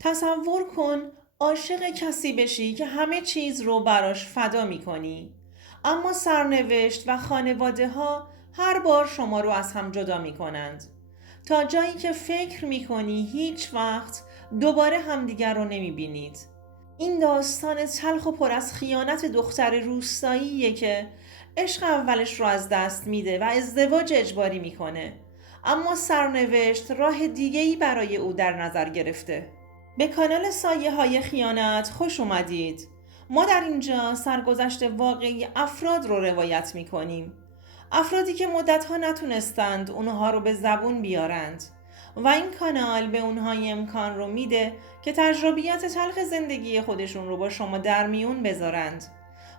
تصور کن عاشق کسی بشی که همه چیز رو براش فدا میکنی، اما سرنوشت و خانواده ها هر بار شما رو از هم جدا میکنند تا جایی که فکر میکنی هیچ وقت دوباره همدیگر رو نمیبینید. این داستان تلخ و پر از خیانت دختر روستاییه که عشق اولش رو از دست میده و ازدواج اجباری میکنه، اما سرنوشت راه دیگه‌ای برای او در نظر گرفته. به کانال سایه های خیانت خوش اومدید. ما در اینجا سرگذشت واقعی افراد رو روایت می کنیم. افرادی که مدتها نتونستند اونها رو به زبون بیارند و این کانال به اونها امکان رو میده که تجربیات تلخ زندگی خودشون رو با شما در میون بذارند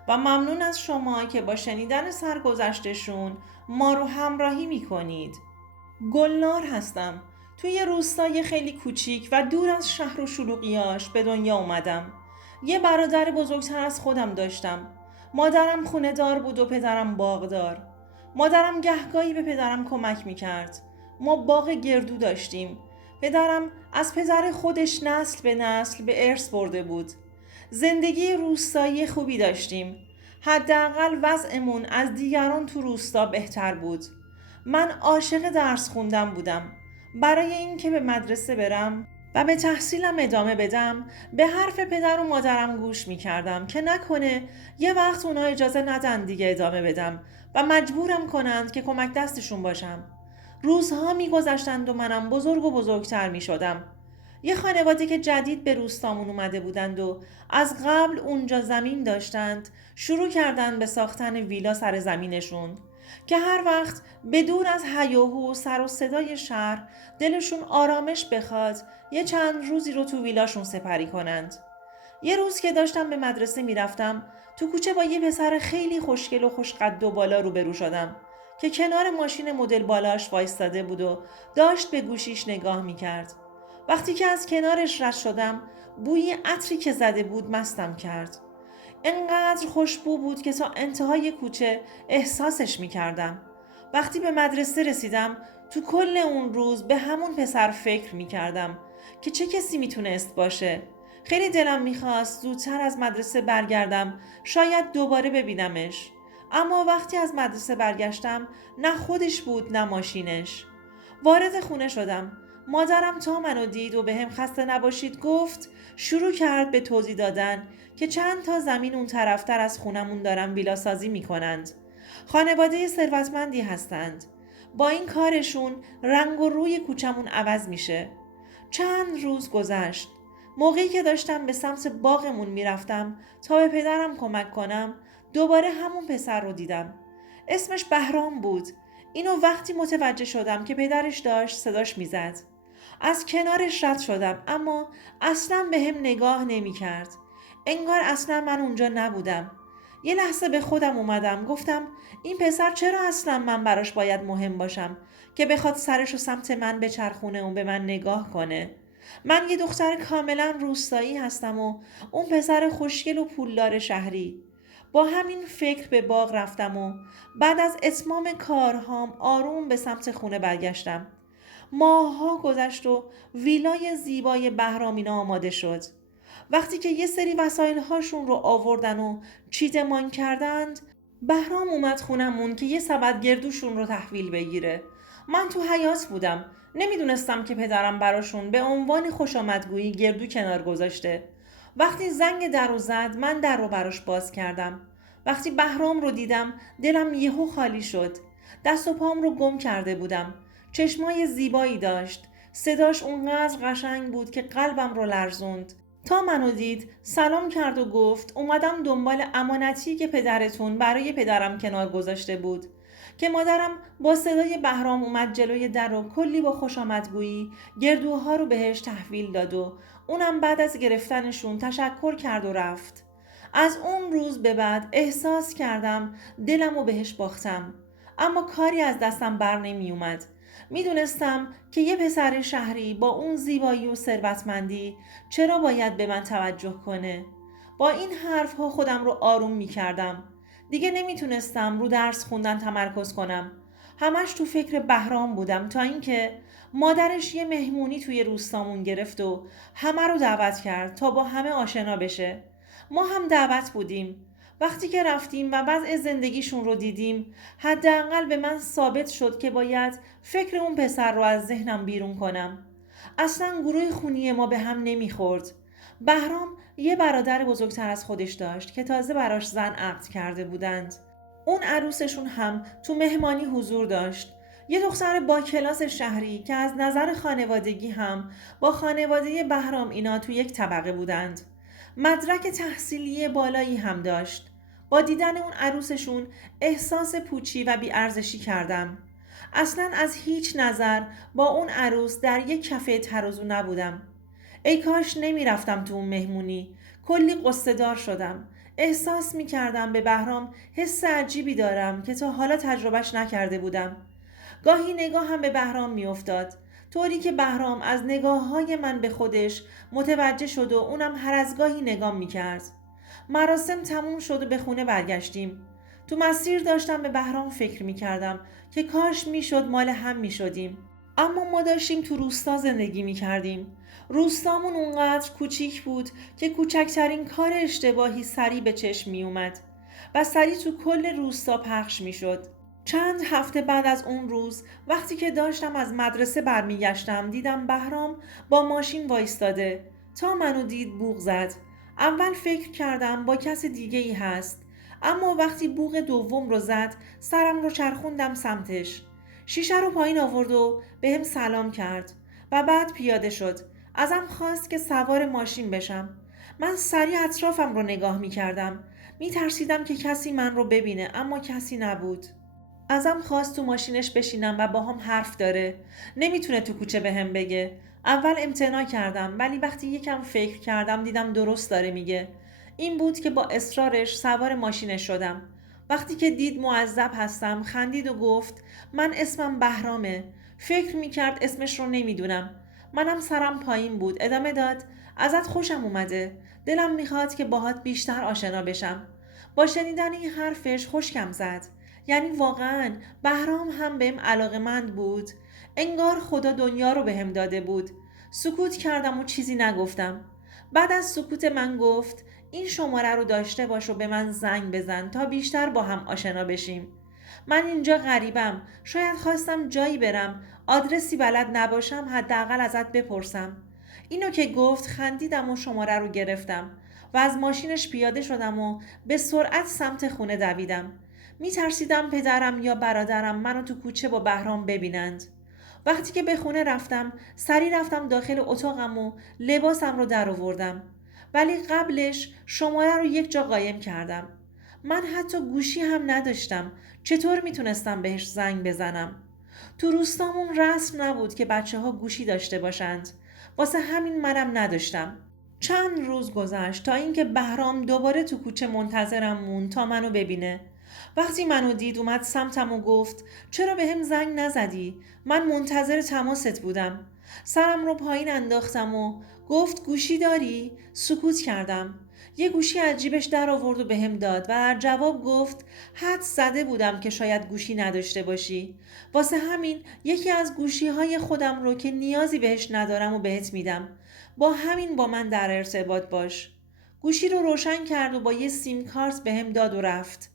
و ممنون از شما که با شنیدن سرگذشتشون ما رو همراهی میکنید. گلنار هستم. توی یه روستای خیلی کوچیک و دور از شهر و شلوغیاش به دنیا اومدم. یه برادر بزرگتر از خودم داشتم. مادرم خونه دار بود و پدرم باغدار. مادرم گهگاهی به پدرم کمک میکرد. ما باغ گردو داشتیم. پدرم از پدر خودش نسل به نسل به ارث برده بود. زندگی روستایی خوبی داشتیم. حداقل وضعمون از دیگران تو روستا بهتر بود. من عاشق درس خوندن بودم. برای اینکه به مدرسه برم و به تحصیلم ادامه بدم به حرف پدر و مادرم گوش می کردم که نکنه یه وقت اونا اجازه ندن دیگه ادامه بدم و مجبورم کنند که کمک دستشون باشم. روزها می گذشتند و منم بزرگ و بزرگتر می شدم. یه خانواده که جدید به روستامون اومده بودند و از قبل اونجا زمین داشتند شروع کردند به ساختن ویلا سر زمینشون که هر وقت بدون از هیاهو و سر و صدای شهر دلشون آرامش بخواد یه چند روزی رو تو ویلاشون سپری کنند. یه روز که داشتم به مدرسه میرفتم تو کوچه با یه پسر خیلی خوشگل و خوشقد و بالا روبرو شدم که کنار ماشین مدل بالاش وایستاده بود و داشت به گوشیش نگاه میکرد. وقتی که از کنارش رد شدم بوی عطری که زده بود مستم کرد. انقدر خوشبو بود که تا انتهای کوچه احساسش میکردم. وقتی به مدرسه رسیدم تو کل اون روز به همون پسر فکر میکردم که چه کسی میتونست باشه. خیلی دلم میخواست زودتر از مدرسه برگردم، شاید دوباره ببینمش. اما وقتی از مدرسه برگشتم نه خودش بود نه ماشینش. وارد خونه شدم. مادرم تا منو دید و به هم خسته نباشید گفت، شروع کرد به توضیح دادن که چند تا زمین اون طرفتر از خونمون دارن ویلا سازی میکنند. خانواده ثروتمندی هستند. با این کارشون رنگ و روی کوچمون عوض میشه. چند روز گذشت. موقعی که داشتم به سمت باغمون میرفتم تا به پدرم کمک کنم دوباره همون پسر رو دیدم. اسمش بهرام بود. اینو وقتی متوجه شدم که پدرش داشت صداش میزد. از کنارش رد شدم اما اصلا به هم نگاه نمی کرد. انگار اصلا من اونجا نبودم. یه لحظه به خودم اومدم، گفتم این پسر چرا اصلا من براش باید مهم باشم که بخواد سرشو سمت من بچرخونه و به من نگاه کنه. من یه دختر کاملا روستایی هستم و اون پسر خوشگل و پولدار شهری. با همین فکر به باغ رفتم و بعد از اتمام کارهام آروم به سمت خونه برگشتم. ماه‌ها گذشت و ویلای زیبای بهرامینا آماده شد. وقتی که یه سری وسایل هاشون رو آوردن و چیدمان کردند، بهرام اومد خونمون که یه سبد گردوشون رو تحویل بگیره. من تو حیاط بودم. نمیدونستم که پدرم براشون به عنوان خوشامدگویی گردو کنار گذاشته. وقتی زنگ در رو زد من در رو براش باز کردم. وقتی بهرام رو دیدم دلم یهو خالی شد. دست و پام رو گم کرده بودم. چشمای زیبایی داشت. صداش اونقدر قشنگ بود که قلبم رو لرزوند. تا منو دید سلام کرد و گفت اومدم دنبال امانتی که پدرتون برای پدرم کنار گذاشته بود. که مادرم با صدای بهرام اومد جلوی در و کلی با خوشامدگویی گردوها رو بهش تحویل داد و اونم بعد از گرفتنشون تشکر کرد و رفت. از اون روز به بعد احساس کردم دلم رو بهش باختم، اما کاری از دستم بر نمی اومد. میدونستم که یه پسر شهری با اون زیبایی و ثروتمندی چرا باید به من توجه کنه. با این حرفها خودم رو آروم میکردم. دیگه نمیتونستم رو درس خوندن تمرکز کنم. همش تو فکر بهرام بودم تا اینکه مادرش یه مهمونی توی روستامون گرفت و همه رو دعوت کرد تا با همه آشنا بشه. ما هم دعوت بودیم. وقتی که رفتیم و وضع زندگیشون رو دیدیم، حداقل به من ثابت شد که باید فکر اون پسر رو از ذهنم بیرون کنم. اصلا گروه خونی ما به هم نمیخورد. بهرام یه برادر بزرگتر از خودش داشت که تازه براش زن عقد کرده بودند. اون عروسشون هم تو مهمانی حضور داشت. یه دختر با کلاس شهری که از نظر خانوادگی هم با خانواده بهرام اینا تو یک طبقه بودند. مدرک تحصیلی بالایی هم داشت. با دیدن اون عروسشون احساس پوچی و بی‌ارزشی کردم. اصلا از هیچ نظر با اون عروس در یک کفه ترازو نبودم. ای کاش نمی رفتم تو اون مهمونی. کلی قصه دار شدم. احساس می کردم به بهرام حس عجیبی دارم که تا حالا تجربهش نکرده بودم. گاهی نگاه هم به بهرام می افتاد. طوری که بهرام از نگاه های من به خودش متوجه شد و اونم هر از گاهی نگام می کرد. مراسم تموم شد و به خونه برگشتیم. تو مسیر داشتم به بهرام فکر می کردم که کاش می شد مال هم می شدیم. اما ما داشتیم تو روستا زندگی می کردیم. روستامون اونقدر کوچیک بود که کوچکترین کار اشتباهی سریع به چشم می اومد و سریع تو کل روستا پخش می شد. چند هفته بعد از اون روز وقتی که داشتم از مدرسه برمیگشتم دیدم بهرام با ماشین وایستاده. تا منو دید بوق زد. اول فکر کردم با کس دیگه ای هست، اما وقتی بوق دوم رو زد سرم رو چرخوندم سمتش. شیشه رو پایین آورد و بهم سلام کرد و بعد پیاده شد. ازم خواست که سوار ماشین بشم. من سریع اطرافم رو نگاه می کردم. می ترسیدم که کسی من رو ببینه، اما کسی نبود. ازم خواست تو ماشینش بشینم و با هم حرف داره. نمیتونه تو کوچه بهم بگه. اول امتناع کردم، ولی وقتی یکم فکر کردم دیدم درست داره میگه. این بود که با اصرارش سوار ماشینش شدم. وقتی که دید معذب هستم خندید و گفت من اسمم بهرامه. فکر میکرد اسمش رو نمیدونم. منم سرم پایین بود. ادامه داد ازت خوشم اومده. دلم میخواد که باهات بیشتر آشنا بشم. با شنیدن این حرفش خشکم زد. یعنی واقعاً بهرام هم بهم علاقه‌مند بود. انگار خدا دنیا رو بهم داده بود. سکوت کردم و چیزی نگفتم. بعد از سکوت من گفت این شماره رو داشته باش و به من زنگ بزن تا بیشتر با هم آشنا بشیم. من اینجا غریبم. شاید خواستم جایی برم، آدرسی بلد نباشم، حداقل ازت بپرسم. اینو که گفت خندیدم و شماره رو گرفتم و از ماشینش پیاده شدم و به سرعت سمت خونه دویدم. می ترسیدم پدرم یا برادرم منو تو کوچه با بهرام ببینند. وقتی که به خونه رفتم سریع رفتم داخل اتاقم و لباسم رو در آوردم. ولی قبلش شماره رو یک جا قایم کردم. من حتی گوشی هم نداشتم. چطور میتونستم بهش زنگ بزنم؟ تو روستامون رسم نبود که بچه ها گوشی داشته باشند. واسه همین منم نداشتم. چند روز گذشت تا اینکه بهرام دوباره تو کوچه منتظرم موند تا منو ببینه. وقتی منو دید اومد سمتم و گفت چرا به هم زنگ نزدی؟ من منتظر تماست بودم. سرم رو پایین انداختم و گفت گوشی داری؟ سکوت کردم. یه گوشی از جیبش در آورد و بهم داد و در جواب گفت حدس زده بودم که شاید گوشی نداشته باشی. واسه همین یکی از گوشی های خودم رو که نیازی بهش ندارم و بهت میدم. با همین با من در ارتباط باش. گوشی رو روشن کرد و با یه سیم کارت بهم داد و رفت.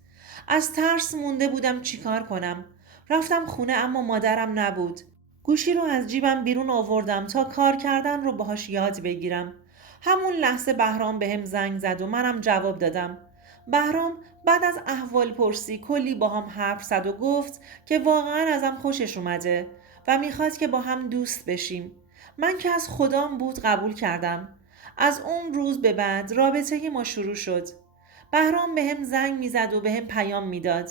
از ترس مونده بودم چیکار کنم. رفتم خونه اما مادرم نبود. گوشی رو از جیبم بیرون آوردم تا کار کردن رو باهاش یاد بگیرم. همون لحظه بهرام بهم زنگ زد و منم جواب دادم. بهرام بعد از احوال پرسی کلی با هم حرف زد و گفت که واقعا ازم خوشش اومده و میخواد که با هم دوست بشیم. من که از خدام بود قبول کردم. از اون روز به بعد رابطه ما شروع شد. بهرام بهم زنگ میزد و بهم پیام میداد.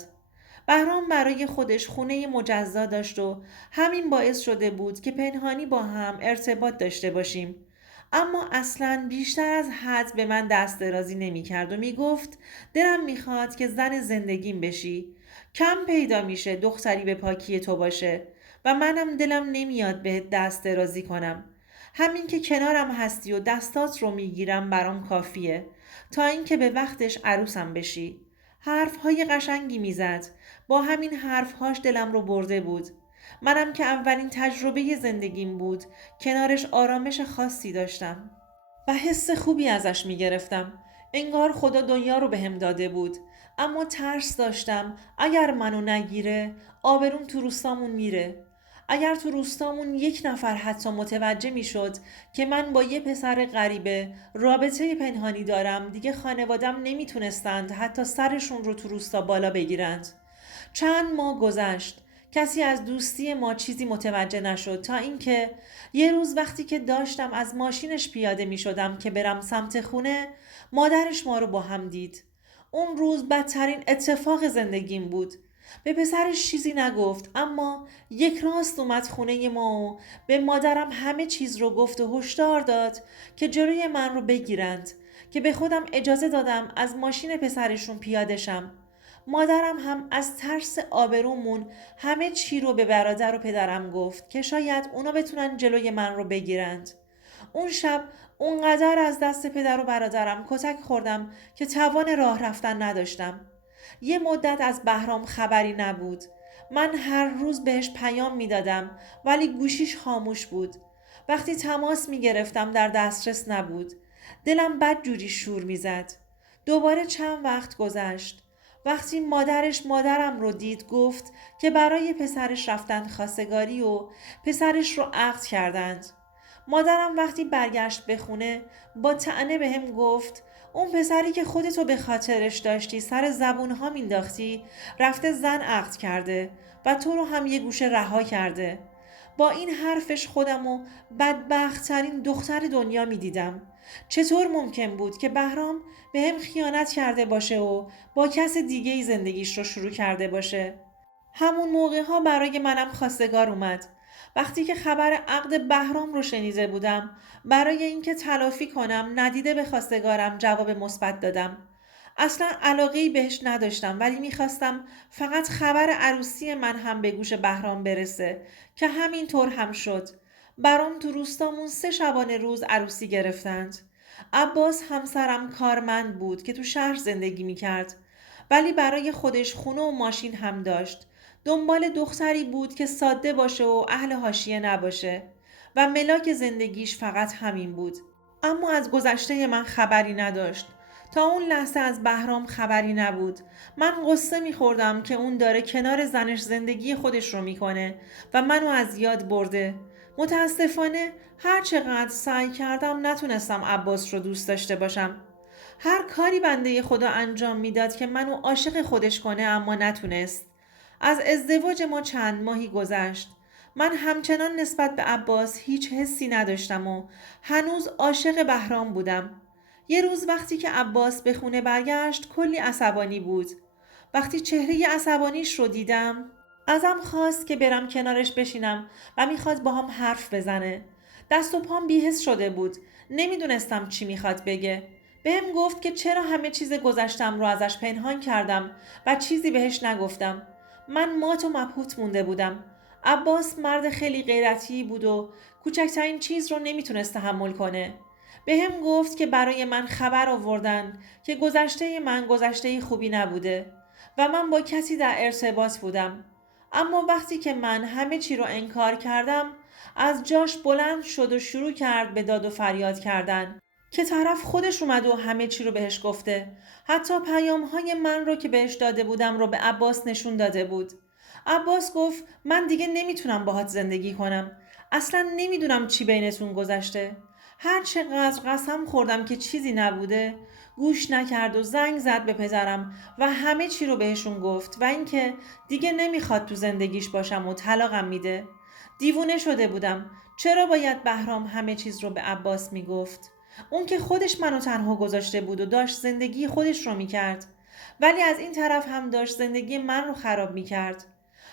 بهرام برای خودش خونه مجزا داشت و همین باعث شده بود که پنهانی با هم ارتباط داشته باشیم. اما اصلاً بیشتر از حد به من دست درازی نمی کرد و می گفت دلم می خواد که زن زندگیم بشی. کم پیدا میشه دختری به پاکی تو باشه و منم دلم نمیاد بهت دست درازی کنم. همین که کنارم هستی و دستات رو میگیرم برام کافیه تا اینکه به وقتش عروسم بشی. حرفهای قشنگی میزد. با همین حرفهاش دلم رو برده بود. منم که اولین تجربه زندگیم بود، کنارش آرامش خاصی داشتم و حس خوبی ازش می گرفتم. انگار خدا دنیا رو بهم داده بود. اما ترس داشتم اگر منو نگیره آبروم تو روستامون میره. اگر تو روستامون یک نفر حتی متوجه میشد که من با یه پسر غریبه رابطه پنهانی دارم، دیگه خانوادم نمیتونستند حتی سرشون رو تو روستا بالا بگیرند. چند ماه گذشت. کسی از دوستی ما چیزی متوجه نشد تا اینکه یه روز وقتی که داشتم از ماشینش پیاده می شدم که برم سمت خونه، مادرش ما رو با هم دید. اون روز بدترین اتفاق زندگیم بود. به پسرش چیزی نگفت، اما یک راست اومد خونه ما و به مادرم همه چیز رو گفت و هشدار داد که جلوی من رو بگیرند، که به خودم اجازه دادم از ماشین پسرشون پیاده شم. مادرم هم از ترس آبرومون همه چی رو به برادر و پدرم گفت که شاید اونا بتونن جلوی من رو بگیرند. اون شب اونقدر از دست پدر و برادرم کتک خوردم که توان راه رفتن نداشتم. یه مدت از بهرام خبری نبود. من هر روز بهش پیام میدادم ولی گوشیش خاموش بود. وقتی تماس میگرفتم در دسترس نبود. دلم بد جوری شور میزد. دوباره چند وقت گذشت. وقتی مادرم رو دید گفت که برای پسرش رفتن خواستگاری و پسرش رو عقد کردند. مادرم وقتی برگشت به خونه با طعنه بهم گفت اون پسری که خودتو به خاطرش داشتی سر زبونها مینداختی رفته زن عقد کرده و تو رو هم یه گوشه رها کرده. با این حرفش خودمو بدبخت‌ترین دختر دنیا میدیدم. چطور ممکن بود که بهرام بهم خیانت کرده باشه و با کس دیگه‌ای زندگیش رو شروع کرده باشه؟ همون موقع ها برای منم خواستگار اومد. وقتی که خبر عقد بهرام رو شنیده بودم، برای اینکه تلافی کنم ندیده به خواستگارم جواب مثبت دادم. اصلا علاقه‌ای بهش نداشتم ولی میخواستم فقط خبر عروسی من هم به گوش بهرام برسه که همینطور هم شد. برام تو روستامون 3 شبانه روز عروسی گرفتند. عباس همسرم کارمند بود که تو شهر زندگی میکرد ولی برای خودش خونه و ماشین هم داشت. دنبال دختری بود که ساده باشه و اهل حاشیه نباشه و ملاک زندگیش فقط همین بود. اما از گذشته من خبری نداشت. تا اون لحظه از بهرام خبری نبود. من قصه میخوردم که اون داره کنار زنش زندگی خودش رو میکنه و منو از یاد برده. متاسفانه هر چقدر سعی کردم نتونستم عباس رو دوست داشته باشم. هر کاری بنده خدا انجام میداد که منو عاشق خودش کنه اما نتونست. از ازدواج ما چند ماهی گذشت. من همچنان نسبت به عباس هیچ حسی نداشتم و هنوز عاشق بهرام بودم. یه روز وقتی که عباس به خونه برگشت کلی عصبانی بود. وقتی چهره عصبانیش رو دیدم ازم خواست که برم کنارش بشینم و میخواد با هم حرف بزنه. دست و پام بی‌حس شده بود. نمیدونستم چی میخواد بگه. بهم گفت که چرا همه چیز گذشتم رو ازش پنهان کردم و چیزی بهش نگفتم. من مات و مبهوت مونده بودم. عباس مرد خیلی غیرتی بود و کوچکترین چیز رو نمیتونست تحمل کنه. بهم گفت که برای من خبر آوردن که گذشته من گذشته خوبی نبوده و من با کسی در ارتباط بودم. اما وقتی که من همه چی رو انکار کردم از جاش بلند شد و شروع کرد به داد و فریاد کردن که طرف خودش اومد و همه چی رو بهش گفته. حتی پیام‌های من رو که بهش داده بودم رو به عباس نشون داده بود. عباس گفت من دیگه نمیتونم باهات زندگی کنم. اصلا نمیدونم چی بینتون گذشته. هر چقدر قسم خوردم که چیزی نبوده گوش نکرد و زنگ زد به پدرم و همه چی رو بهشون گفت و اینکه دیگه نمیخواد تو زندگیش باشم و طلاقم میده. دیوونه شده بودم. چرا باید بهرام همه چیز رو به عباس میگفت؟ اون که خودش منو تنها گذاشته بود و داشت زندگی خودش رو میکرد ولی از این طرف هم داشت زندگی من رو خراب میکرد.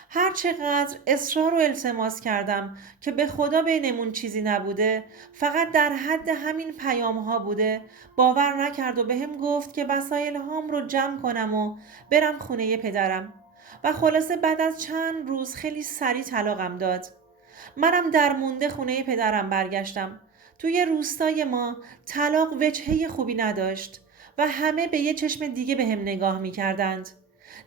هر چقدر اصرار و التماس کردم که به خدا بینمون چیزی نبوده فقط در حد همین پیام ها بوده باور نکرد و بهم گفت که وسایل هام رو جمع کنم و برم خونه پدرم و خلاصه بعد از چند روز خیلی سریع طلاقم داد. منم در مونده خونه پدرم برگشتم. توی روستای ما طلاق وجهه خوبی نداشت و همه به یه چشم دیگه به هم نگاه می کردند.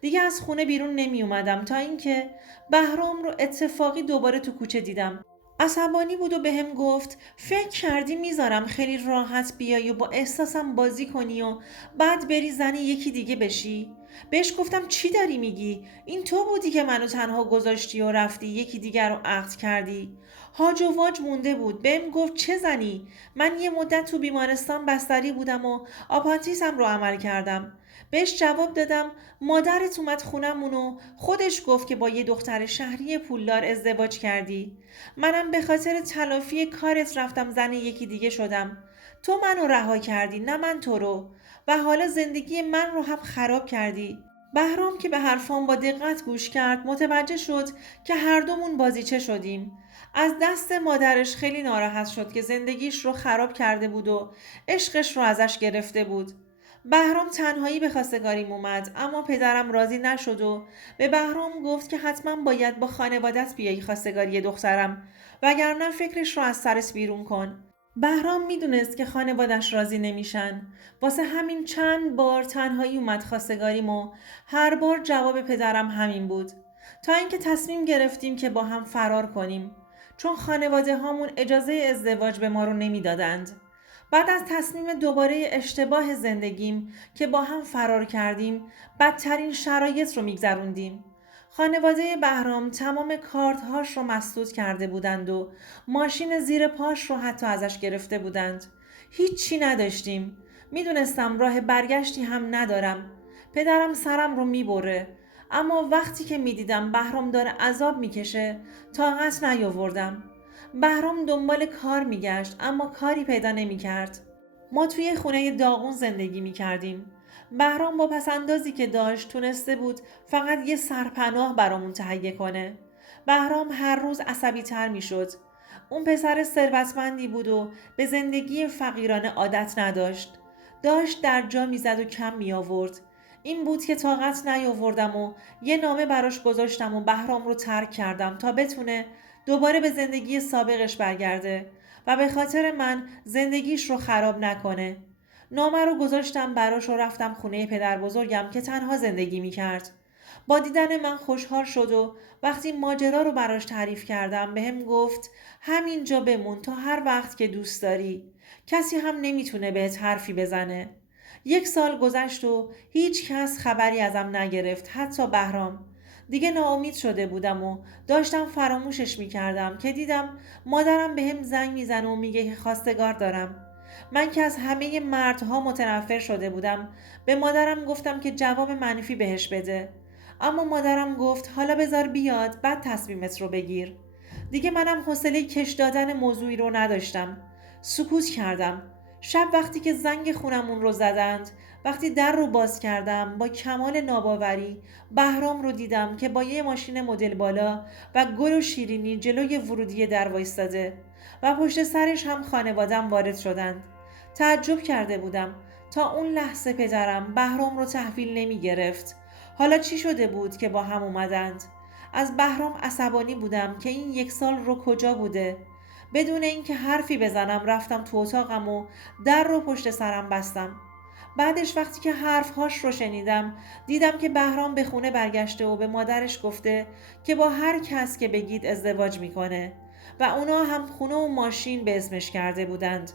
دیگه از خونه بیرون نمی اومدم تا اینکه بهرام رو اتفاقی دوباره تو کوچه دیدم. عصبانی بود و بهم گفت فکر کردی میذارم خیلی راحت بیای و با احساسم بازی کنی و بعد بری زنی یکی دیگه بشی؟ بهش گفتم چی داری میگی؟ این تو بودی که منو تنها گذاشتی و رفتی یکی دیگر رو عقد کردی. هاج و واج مونده بود. بهم گفت چه زنی؟ من یه مدت تو بیمارستان بستری بودم و آپاندیسم رو عمل کردم. بهش جواب دادم مادرت اومد خونمون و خودش گفت که با یه دختر شهری پولدار ازدواج کردی. منم به خاطر تلافی کارت رفتم زن یکی دیگه شدم. تو منو رها کردی نه من تو رو، و حالا زندگی من رو هم خراب کردی. بهرام که به حرفام با دقت گوش کرد متوجه شد که هر دومون بازیچه شدیم. از دست مادرش خیلی ناراحت شد که زندگیش رو خراب کرده بود و عشقش رو ازش گرفته بود. بهرام تنهایی به خواستگاریم اومد، اما پدرم راضی نشد و به بهرام گفت که حتما باید با خانوادت بیایی خواستگاری دخترم، وگرنه فکرش رو از سرت بیرون کن. بهرام میدونست که خانوادش راضی نمیشن، واسه همین چند بار تنهایی اومد خواستگاریم و هر بار جواب پدرم همین بود، تا اینکه تصمیم گرفتیم که با هم فرار کنیم، چون خانواده هامون اجازه ازدواج به ما رو نمیدادند. بعد از تصمیم دوباره اشتباه زندگیم که با هم فرار کردیم، بدترین شرایط رو میگذروندیم. خانواده بهرام تمام کارتهاش رو مسدود کرده بودند و ماشین زیر پاش رو حتی ازش گرفته بودند. هیچی نداشتیم. میدونستم راه برگشتی هم ندارم. پدرم سرم رو میبره. اما وقتی که میدیدم بهرام داره عذاب میکشه طاقت نیاوردم. بهرام دنبال کار میگشت اما کاری پیدا نمیکرد. ما توی خونه داغون زندگی میکردیم. بهرام با پسندازی که داشت تونسته بود فقط یه سرپناه برامون تهیه کنه. بهرام هر روز عصبی تر میشد. اون پسر ثروتمندی بود و به زندگی فقیرانه عادت نداشت. داشت در جا میزد و کم می آورد. این بود که طاقت نیاوردم و یه نامه براش گذاشتم و بهرام رو ترک کردم تا بتونه دوباره به زندگی سابقش برگرده و به خاطر من زندگیش رو خراب نکنه. نامه رو گذاشتم براش و رفتم خونه پدر بزرگم که تنها زندگی می کرد. با دیدن من خوشحال شد و وقتی ماجرا رو براش تعریف کردم بهم گفت همینجا بمون تا هر وقت که دوست داری. کسی هم نمیتونه بهت حرفی بزنه. 1 سال گذشت و هیچ کس خبری ازم نگرفت، حتی بهرام. دیگه ناامید شده بودم و داشتم فراموشش میکردم که دیدم مادرم بهم زنگ میزنه و میگه که خواستگار دارم. من که از همه مردها متنفر شده بودم به مادرم گفتم که جواب منفی بهش بده، اما مادرم گفت حالا بذار بیاد بعد تصمیمت رو بگیر. دیگه منم حوصله کش دادن موضوعی رو نداشتم. سکوت کردم. شب وقتی که زنگ خونمون رو زدند، وقتی در رو باز کردم با کمال ناباوری بهرام رو دیدم که با یه ماشین مدل بالا و گل و شیرینی جلوی ورودی در وایستاده و پشت سرش هم خانوادم وارد شدند. تعجب کرده بودم. تا اون لحظه پدرم بهرام رو تحویل نمی گرفت. حالا چی شده بود که با هم اومدند؟ از بهرام عصبانی بودم که این 1 سال رو کجا بوده. بدون اینکه حرفی بزنم رفتم تو اتاقم و در رو پشت سرم بستم. بعدش وقتی که حرفهاش رو شنیدم دیدم که بهرام به خونه برگشته و به مادرش گفته که با هر کس که بگید ازدواج میکنه و اونا هم خونه و ماشین به اسمش کرده بودند.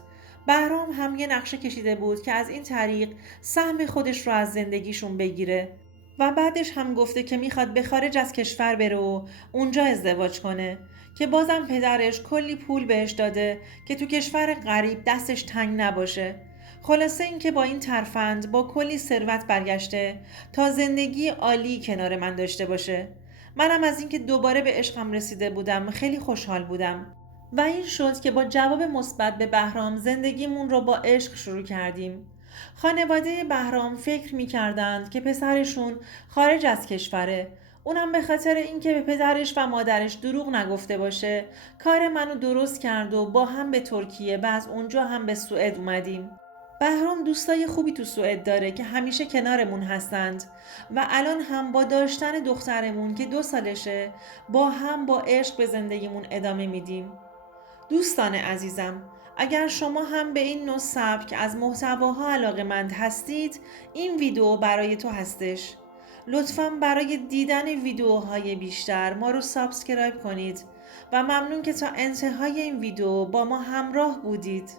بهرام هم یه نقشه کشیده بود که از این طریق سهم خودش رو از زندگیشون بگیره و بعدش هم گفته که میخواد به خارج از کشور بره و اونجا ازدواج کنه، که بازم پدرش کلی پول بهش داده که تو کشور غریب دستش تنگ نباشه. خلاصه این که با این ترفند با کلی ثروت برگشته تا زندگی عالی کنار من داشته باشه. منم از اینکه دوباره به عشقم رسیده بودم خیلی خوشحال بودم و این شد که با جواب مثبت به بهرام زندگیمون رو با عشق شروع کردیم. خانواده بهرام فکر می کردند که پسرشون خارج از کشوره. اونم به خاطر اینکه به پدرش و مادرش دروغ نگفته باشه کار منو درست کرد و با هم به ترکیه و از اونجا هم به سوئد اومدیم. بهرام دوستای خوبی تو سوئد داره که همیشه کنارمون هستند و الان هم با داشتن دخترمون که 2 سالشه با هم با عشق به زندگیمون ادامه میدیم. دوستان عزیزم، اگر شما هم به این نوع سبک از محتواها علاقه‌مند هستید این ویدیو برای تو هستش. لطفاً برای دیدن ویدیوهای بیشتر ما رو سابسکرایب کنید و ممنون که تا انتهای این ویدیو با ما همراه بودید.